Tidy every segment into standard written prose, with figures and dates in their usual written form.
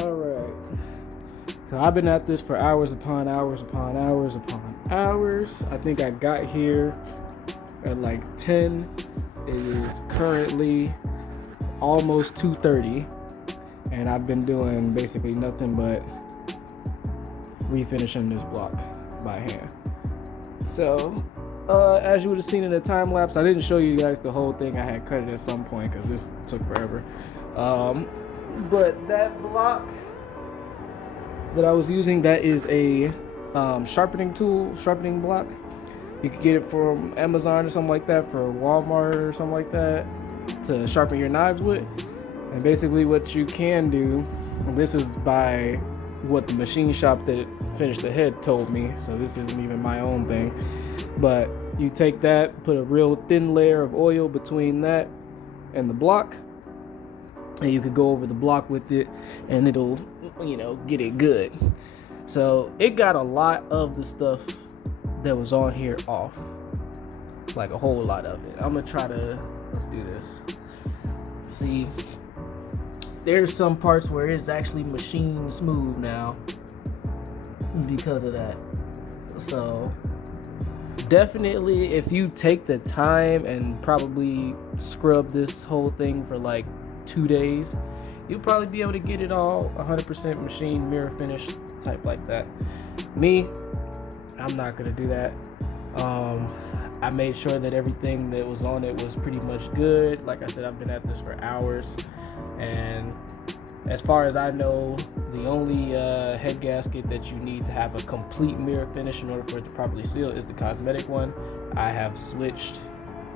Alright. So I've been at this for hours upon hours upon hours upon hours. I think I got here at like 10. It is currently almost 2:30. And I've been doing basically nothing but refinishing this block by hand. So, as you would have seen in the time lapse, I didn't show you guys the whole thing. I had cut it at some point because this took forever. But that block that I was using, that is a sharpening block. You could get it from Amazon or something like that, for Walmart or something like that, to sharpen your knives with. And basically what you can do, and this is by what the machine shop that finished the head told me, so this isn't even my own thing, but you take that, put a real thin layer of oil between that and the block, and you could go over the block with it and it'll, get it good. So it got a lot of the stuff that was on here off, like a whole lot of it. I'm gonna try to, let's do this. See, there's some parts where it's actually machine smooth now because of that. So definitely, if you take the time and probably scrub this whole thing for like 2 days, you'll probably be able to get it all 100% machine mirror finish type like that. Me, I'm not gonna do that. I made sure that everything that was on it was pretty much good. Like I said, I've been at this for hours, and as far as I know, the only head gasket that you need to have a complete mirror finish in order for it to properly seal is the cosmetic one. I have switched,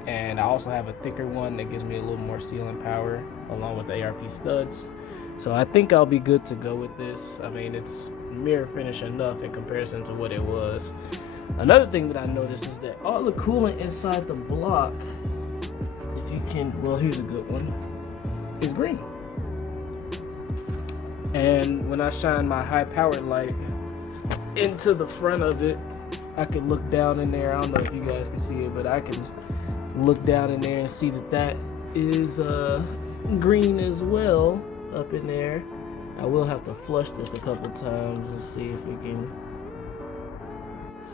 and I also have a thicker one that gives me a little more sealing power along with the ARP studs. So I think I'll be good to go with this. I mean, it's mirror finish enough in comparison to what it was. Another thing that I noticed is that all the coolant inside the block, if you can, well, here's a good one, is green. And when I shine my high powered light into the front of it, I can look down in there. I don't know if you guys can see it, but I can look down in there and see that that is green as well up in there. I will have to flush this a couple times and see if we can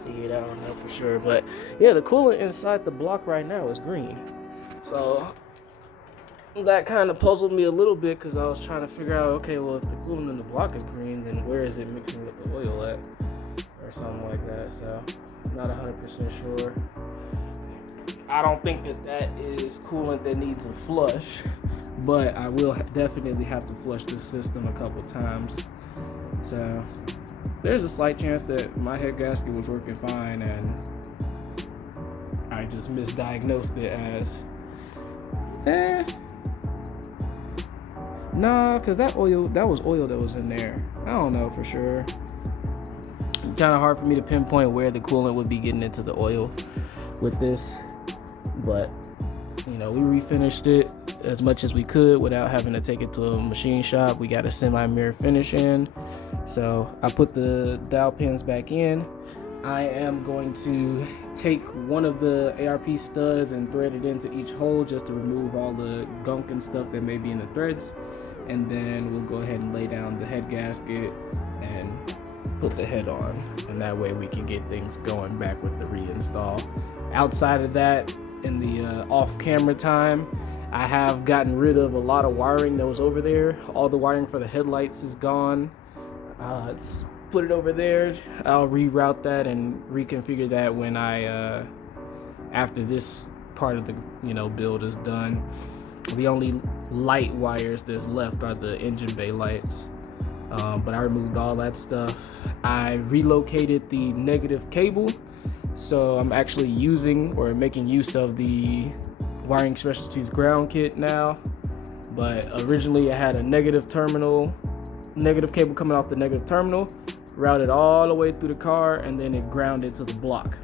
see it. I don't know for sure, but yeah, the coolant inside the block right now is green. So that kind of puzzled me a little bit, because I was trying to figure out, okay, well, if the coolant in the block is green, then where is it mixing with the oil at, or something like that. So I'm not 100% sure. I don't think that that is coolant that needs a flush, but I will definitely have to flush this system a couple times. So there's a slight chance that my head gasket was working fine and I just misdiagnosed it as nah, because that was oil that was in there. I don't know for sure. Kind of hard for me to pinpoint where the coolant would be getting into the oil with this, but we refinished it as much as we could without having to take it to a machine shop. We got a semi-mirror finish in, so I put the dowel pins back in. I am going to take one of the ARP studs and thread it into each hole just to remove all the gunk and stuff that may be in the threads, and then we'll go ahead and lay down the head gasket and put the head on, and that way we can get things going back with the reinstall. Outside of that, in the off-camera time, I have gotten rid of a lot of wiring that was over there. All the wiring for the headlights is gone. Let's put it over there. I'll reroute that and reconfigure that when I after this part of the build is done. The only light wires that's left are the engine bay lights, but I removed all that stuff. I relocated the negative cable, so I'm actually using or making use of the Wiring Specialties ground kit now. But originally I had a negative cable coming off the negative terminal, routed all the way through the car, and then it grounded to the block.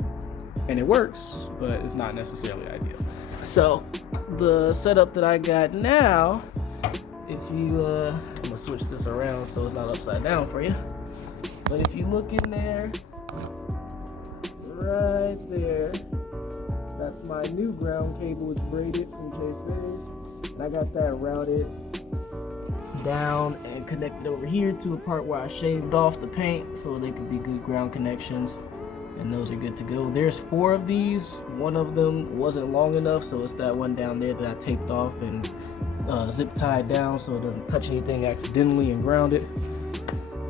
And it works, but it's not necessarily ideal. So the setup that I got now, if you I'm gonna switch this around so it's not upside down for you, but if you look in there, right there, that's my new ground cable. It's braided from Chase Bays, and I got that routed down and connected over here to a part where I shaved off the paint so they could be good ground connections, and those are good to go. There's 4 of these. One of them wasn't long enough, so it's that one down there that I taped off and zip tied down so it doesn't touch anything accidentally and ground it.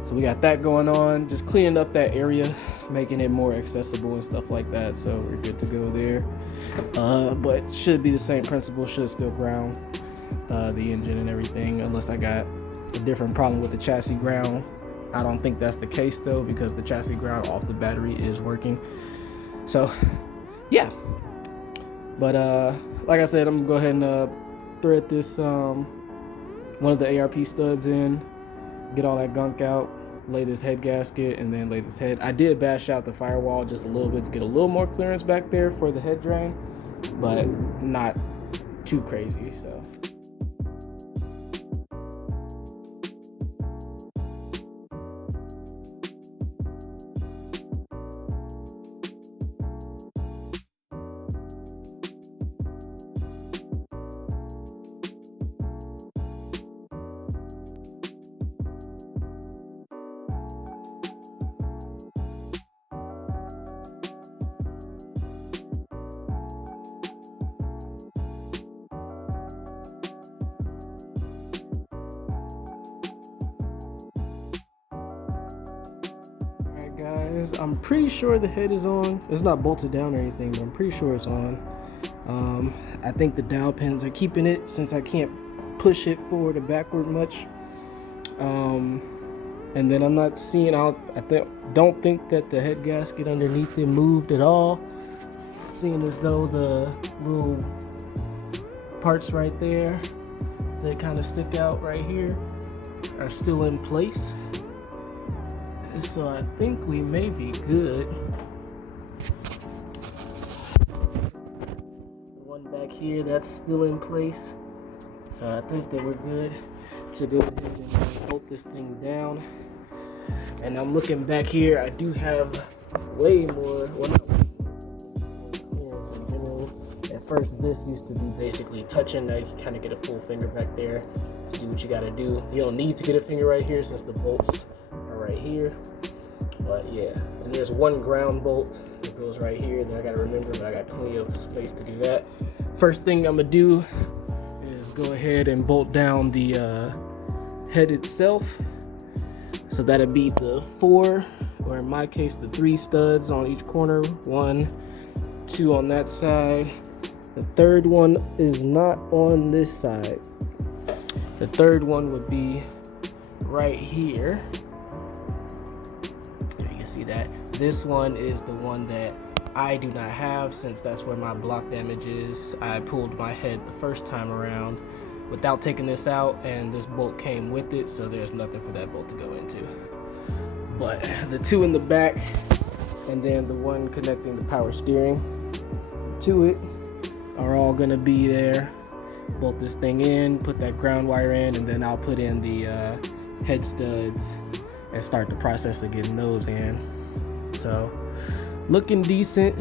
So we got that going on, just cleaning up that area, making it more accessible and stuff like that, so we're good to go there. But should be the same principle, should still ground the engine and everything, unless I got a different problem with the chassis ground. I don't think that's the case though, because the chassis ground off the battery is working. So yeah, but like I said, I'm gonna go ahead and thread this one of the ARP studs in, get all that gunk out, lay this head gasket, and then lay this head. I did bash out the firewall just a little bit to get a little more clearance back there for the head drain, but not too crazy. So guys, I'm pretty sure the head is on. It's not bolted down or anything, but I'm pretty sure it's on. I think the dowel pins are keeping it since I can't push it forward or backward much. And then I'm not seeing out. Don't think that the head gasket underneath it moved at all. Seeing as though the little parts right there that kind of stick out right here are still in place. So I think we may be good. The one back here, that's still in place. So I think that we're good to go ahead and bolt this thing down. And I'm looking back here, I do have way more, well, not way more clearance in general. At first this used to be basically touching. Now you can kind of get a full finger back there to do what you got to do. You don't need to get a finger right here since the bolts right here, but yeah. And there's one ground bolt that goes right here that I gotta remember, but I got plenty of space to do that. First thing I'm gonna do is go ahead and bolt down the head itself. So that'll be the 4, or in my case the 3 studs on each corner. 1, 2 on that side. The third one is not on this side. The third one would be right here. See that this one is the one that I do not have, since that's where my block damage is. I pulled my head the first time around without taking this out, and this bolt came with it, so there's nothing for that bolt to go into. But the 2 in the back, and then the one connecting the power steering to it, are all gonna be there. Bolt this thing in, put that ground wire in, and then I'll put in the head studs and start the process of getting those in. So looking decent.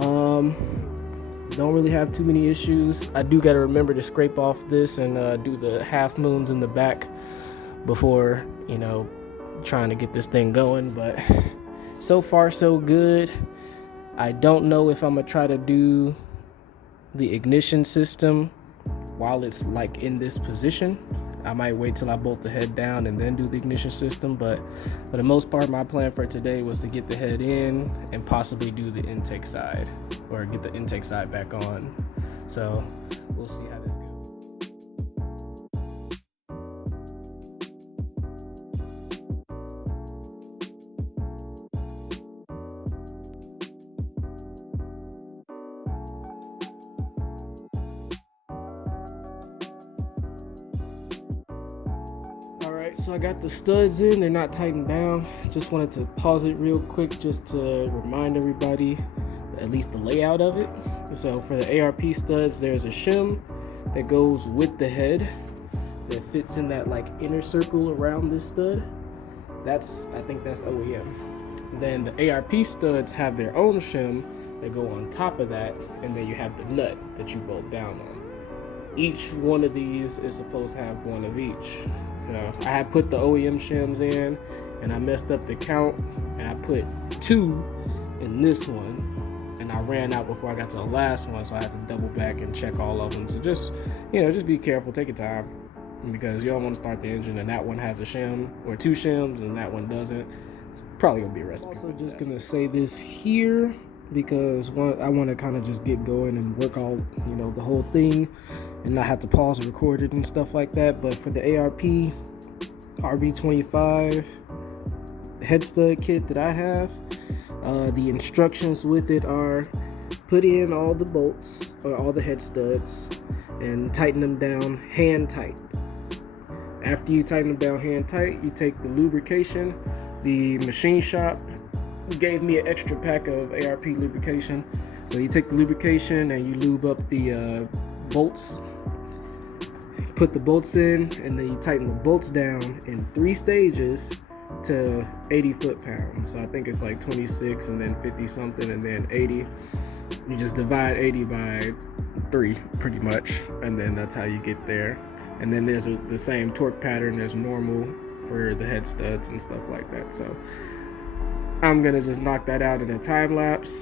Don't really have too many issues. I do got to remember to scrape off this and do the half moons in the back before, you know, trying to get this thing going. But so far so good. I don't know if I'm gonna try to do the ignition system while it's like in this position. I might wait till I bolt the head down and then do the ignition system, but for the most part, my plan for today was to get the head in and possibly do the intake side, or get the intake side back on. So we'll see how this goes. Alright, so I got the studs in, they're not tightened down. Just wanted to pause it real quick just to remind everybody at least the layout of it. So for the ARP studs, there's a shim that goes with the head that fits in that like inner circle around this stud. I think that's OEM. Then the ARP studs have their own shim that go on top of that, and then you have the nut that you bolt down on. each one of these is supposed to have one of each. So I had put the OEM shims in, and I messed up the count, and I put 2 in this one, and I ran out before I got to the last one, so I had to double back and check all of them. So just, just be careful, take your time, because you don't want to start the engine and that one has a shim or 2 shims and that one doesn't. It's probably gonna be a recipe. Also, just gonna say this here because I want to kind of just get going and work out, the whole thing, and not have to pause and record it and stuff like that. But for the ARP Rb25 head stud kit that I have, the instructions with it are: put in all the bolts or all the head studs and tighten them down hand tight. After you tighten them down hand tight, you take the lubrication. The machine shop gave me an extra pack of ARP lubrication. So you take the lubrication and you lube up the bolts. Put the bolts in, and then you tighten the bolts down in 3 stages to 80 foot-pounds. So I think it's like 26 and then 50 something and then 80. You just divide 80 by 3 pretty much, and then that's how you get there. And then there's the same torque pattern as normal for the head studs and stuff like that. So I'm gonna just knock that out in a time lapse,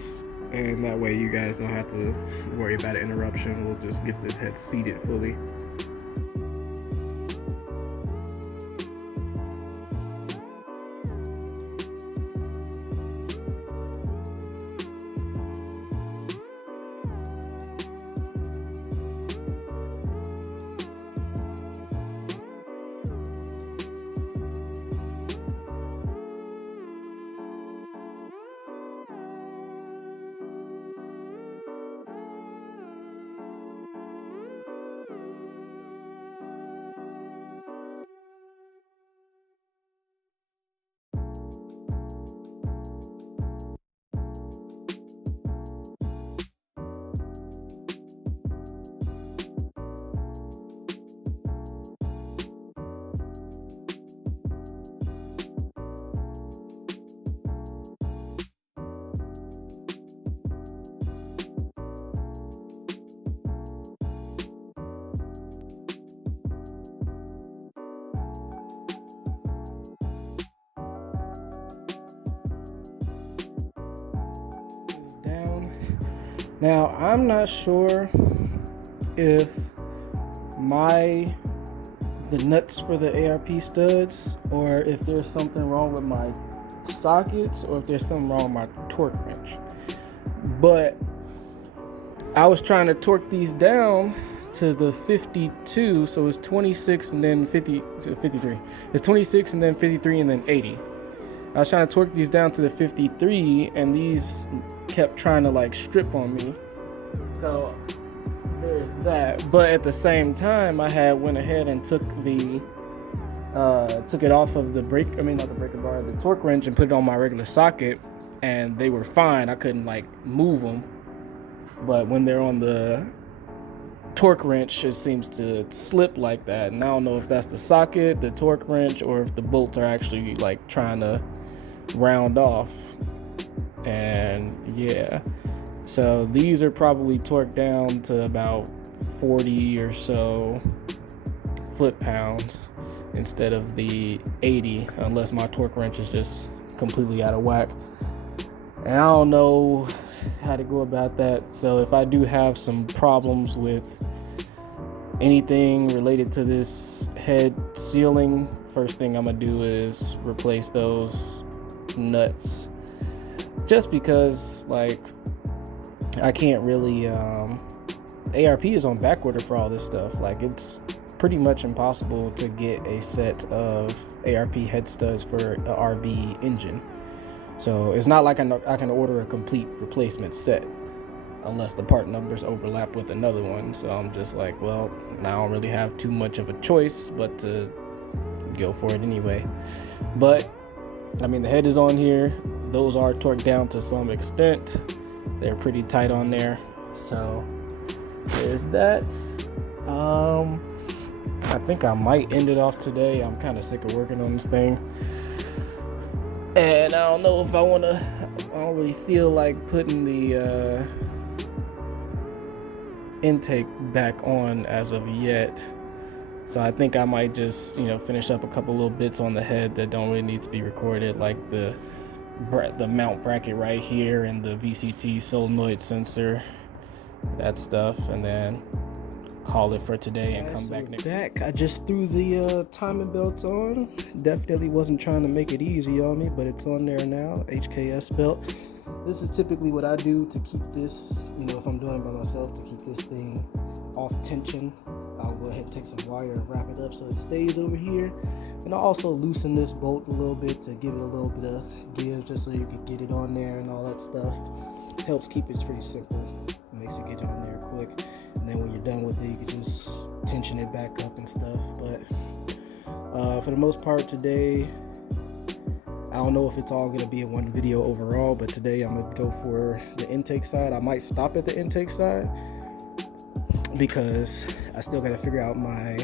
and that way you guys don't have to worry about an interruption. We'll just get this head seated fully. Now, I'm not sure if the nuts for the ARP studs, or if there's something wrong with my sockets, or if there's something wrong with my torque wrench. But I was trying to torque these down to the 52, so it's 26 and then 50 to 53. It's 26 and then 53 and then 80. I was trying to torque these down to the 53, and these kept trying to like strip on me. So there's that. But at the same time, I had went ahead and took it off of the the torque wrench, and put it on my regular socket, and they were fine. I couldn't like move them. But when they're on the torque wrench, it seems to slip like that. And I don't know if that's the socket, the torque wrench, or if the bolts are actually like trying to round off. And yeah, so these are probably torqued down to about 40 or so foot-pounds instead of the 80, unless my torque wrench is just completely out of whack. And I don't know how to go about that. So if I do have some problems with anything related to this head sealing, first thing I'm gonna do is replace those nuts, just because like I can't really ARP is on back order for all this stuff. Like, it's pretty much impossible to get a set of ARP head studs for a RB engine. So it's not like I can order a complete replacement set unless the part numbers overlap with another one. So I'm just like, well, I don't really have too much of a choice but to go for it anyway. But I mean, the head is on here. Those are torqued down to some extent. They're pretty tight on there. So there's that. I think I might end it off today. I'm kind of sick of working on this thing, and I don't know if I don't really feel like putting the intake back on as of yet. So I think I might just, finish up a couple little bits on the head that don't really need to be recorded, like the mount bracket right here and the VCT solenoid sensor, that stuff, and then call it for today and come back next week. I just threw the timing belts on. Definitely wasn't trying to make it easy on me, but it's on there now. HKS belt. This is typically what I do to keep this, if I'm doing it by myself, to keep this thing off tension. I'll go ahead and take some wire and wrap it up so it stays over here. And I'll also loosen this bolt a little bit to give it a little bit of give, just so you can get it on there and all that stuff. Helps keep it pretty simple. Makes it get on there quick. And then when you're done with it, you can just tension it back up and stuff. But for the most part today, I don't know if it's all going to be in one video overall, but today I'm going to go for the intake side. I might stop at the intake side because I still got to figure out my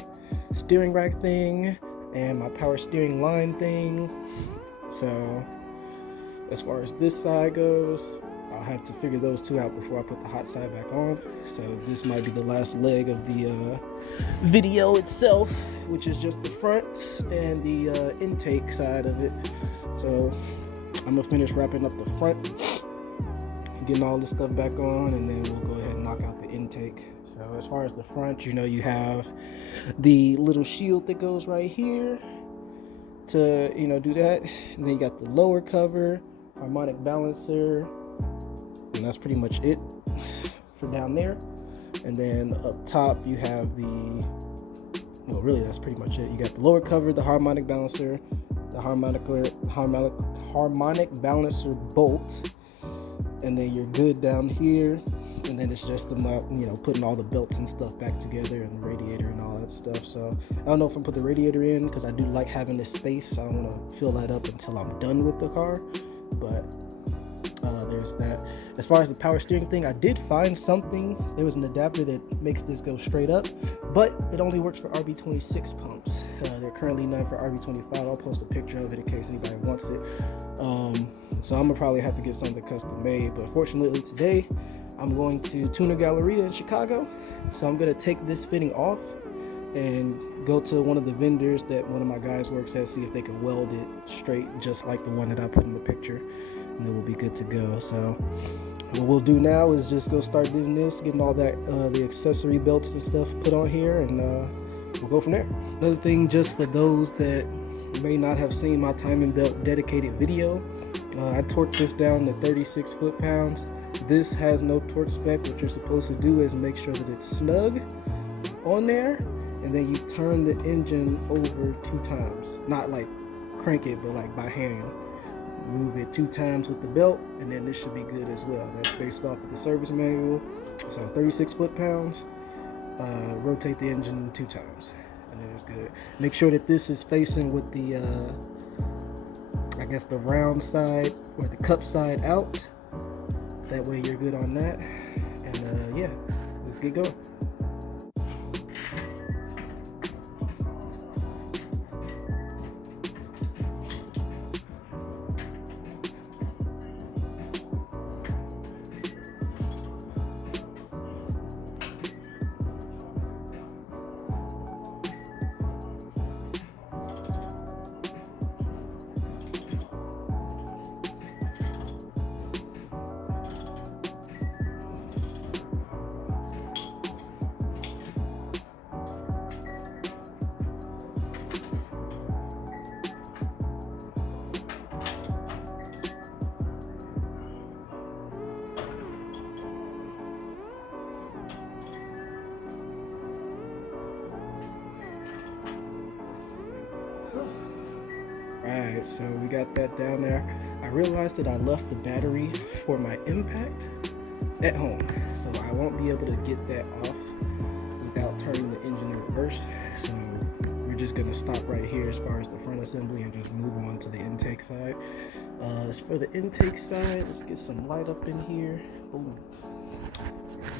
steering rack thing and my power steering line thing. So as far as this side goes, I'll have to figure those two out before I put the hot side back on. So this might be the last leg of the video itself, which is just the front and the intake side of it. So I'm gonna finish wrapping up the front, getting all this stuff back on, and then we'll go ahead and knock out the intake. So as far as the front, you have the little shield that goes right here to do that, and then you got the lower cover, harmonic balancer, and that's pretty much it for down there. And then up top you have really that's pretty much it. You got the lower cover, the harmonic balancer, the harmonic balancer bolt, and then you're good down here. And then it's just putting all the belts and stuff back together, and the radiator and all that stuff. So I don't know if I'm put the radiator in because I do like having this space. I don't want to fill that up until I'm done with the car. But there's that. As far as the power steering thing, I did find something. There was an adapter that makes this go straight up, but it only works for Rb26 pumps. They're currently none for Rb25. I'll post a picture of it in case anybody wants it. So I'm gonna probably have to get something custom made. But fortunately today, I'm going to Tuner Galleria in Chicago. So I'm gonna take this fitting off and go to one of the vendors that one of my guys works at, see if they can weld it straight, just like the one that I put in the picture, and then we'll be good to go. So what we'll do now is just go start doing this, getting all that the accessory belts and stuff put on here, and we'll go from there. Another thing, just for those that may not have seen my timing belt dedicated video, I torqued this down to 36 foot-pounds. This has no torque spec. What you're supposed to do is make sure that it's snug on there, and then you turn the engine over 2 times. Not like crank it, but like by hand. Move it 2 times with the belt, and then this should be good as well. That's based off of the service manual. So 36 foot-pounds, rotate the engine 2 times, and then it's good. Make sure that this is facing with the I guess the round side or the cup side out. That way you're good on that. And yeah, let's get going. Alright, so we got that down there. I realized that I left the battery for my impact at home, so I won't be able to get that off without turning the engine in reverse. So we're just going to stop right here as far as the front assembly and just move on to the intake side. As for the intake side, let's get some light up in here. Boom.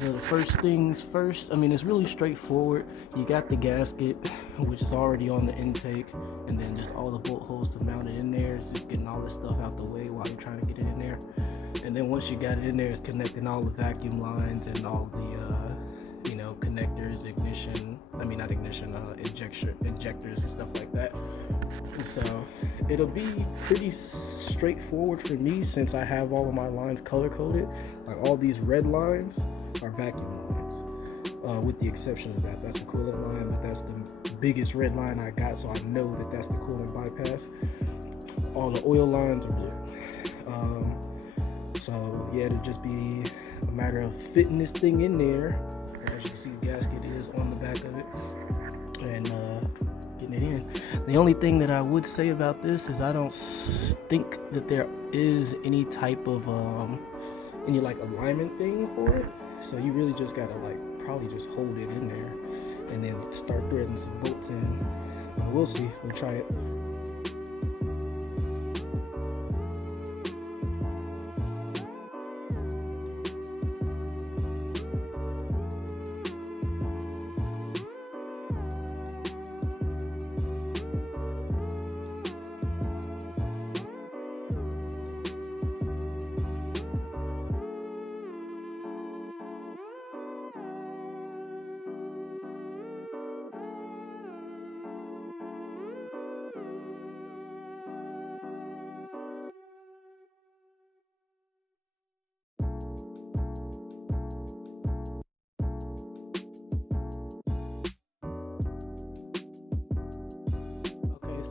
So the first things first, I mean, it's really straightforward. You got the gasket, which is already on the intake, and then just all the bolt holes to mount it in there. It's just getting all this stuff out the way while you're trying to get it in there. And then once you got it in there, it's connecting all the vacuum lines and all the, know, connectors, injectors and stuff like that. So it'll be pretty straightforward for me since I have all of my lines color coded. Like all these red lines are vacuum lines, with the exception of that. That's the coolant line, but that's the biggest red line I got, so I know that that's the coolant bypass. All the oil lines are blue. So yeah, it'll just be a matter of fitting this thing in there. As you can see, the gasket is on the back of it, and getting it in. The only thing that I would say about this is I don't think that there is any type of any like alignment thing for it. So you really just gotta like probably just hold it in there and then start threading some bolts in. We'll see. We'll try it.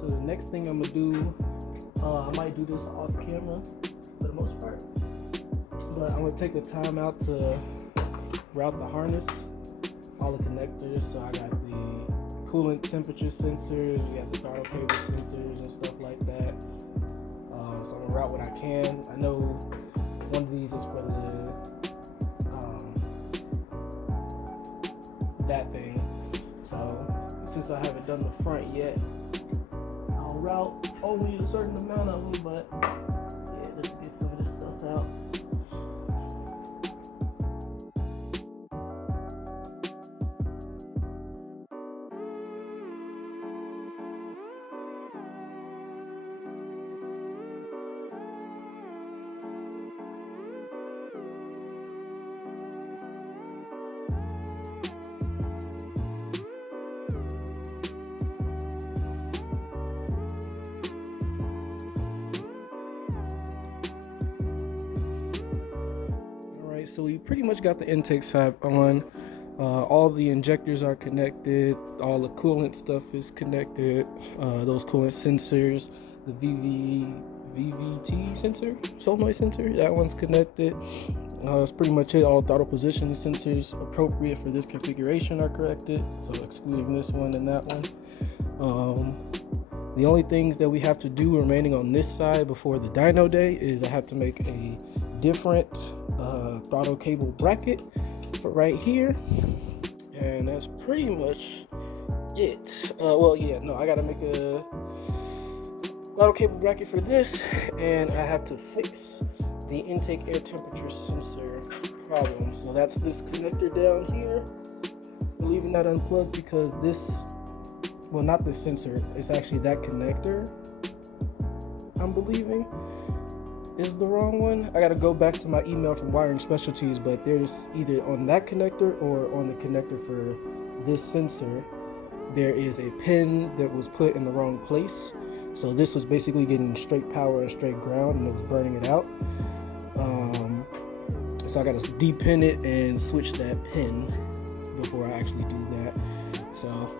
So the next thing I'm gonna do, I might do this off camera for the most part, but I'm gonna take the time out to route the harness, all the connectors. So I got the coolant temperature sensors, we got the throttle cable sensors and stuff like that. So I'm gonna route what I can. I know one of these is for the that thing. So since I haven't done the front yet, I'll route only a certain amount of them, but yeah, let's get some of this stuff out. So we pretty much got the intake side on. All the injectors are connected. All the coolant stuff is connected. Those coolant sensors, the VVT sensor, solenoid sensor, that one's connected. That's pretty much it. All throttle position sensors appropriate for this configuration are corrected. So excluding this one and that one. The only things that we have to do remaining on this side before the dyno day is I have to make a different throttle cable bracket for right here, and that's pretty much it. I gotta make a throttle cable bracket for this, and I have to fix the intake air temperature sensor problem. So that's this connector down here. We're leaving that unplugged because this, well, not this sensor, it's actually that connector, I'm believing, is the wrong one. I gotta go back to my email from Wiring Specialties, but there's either on that connector or on the connector for this sensor, there is a pin that was put in the wrong place. So this was basically getting straight power and straight ground, and it was burning it out. So I gotta depin it and switch that pin before I actually do that. So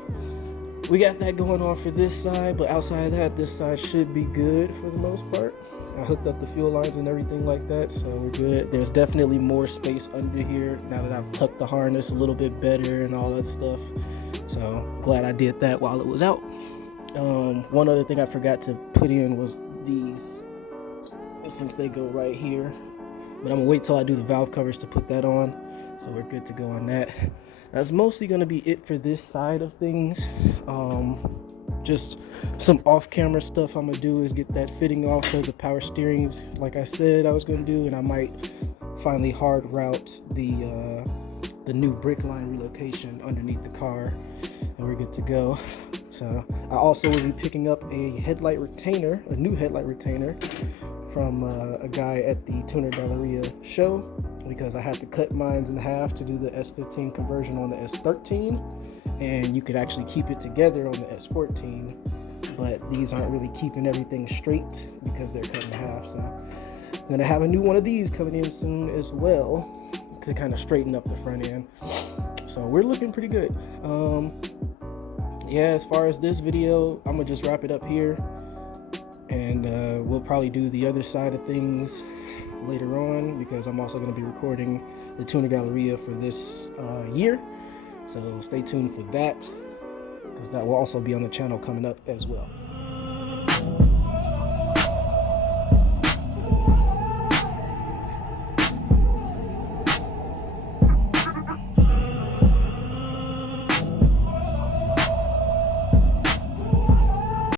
we got that going on for this side, but outside of that, this side should be good for the most part. I hooked up the fuel lines and everything like that, so we're good. There's definitely more space under here now that I've tucked the harness a little bit better and all that stuff. So glad I did that while it was out. One other thing I forgot to put in was these, since they go right here. But I'm gonna wait till I do the valve covers to put that on, so we're good to go on that. That's mostly gonna be it for this side of things. Just some off-camera stuff I'm gonna do is get that fitting off of the power steerings, like I said I was gonna do, and I might finally hard route the new brake line relocation underneath the car, and we're good to go. So I also will be picking up a headlight retainer, a new headlight retainer from a guy at the Tuner Galleria show, because I had to cut mine in half to do the S15 conversion on the S13, and you could actually keep it together on the S14, but these aren't really keeping everything straight because they're cut in half. So I'm gonna have a new one of these coming in soon as well to kind of straighten up the front end. So we're looking pretty good. Yeah, as far as this video, I'm gonna just wrap it up here, and we'll probably do the other side of things later on, because I'm also going to be recording the Tuner Galleria for this year, so stay tuned for that, because that will also be on the channel coming up as well.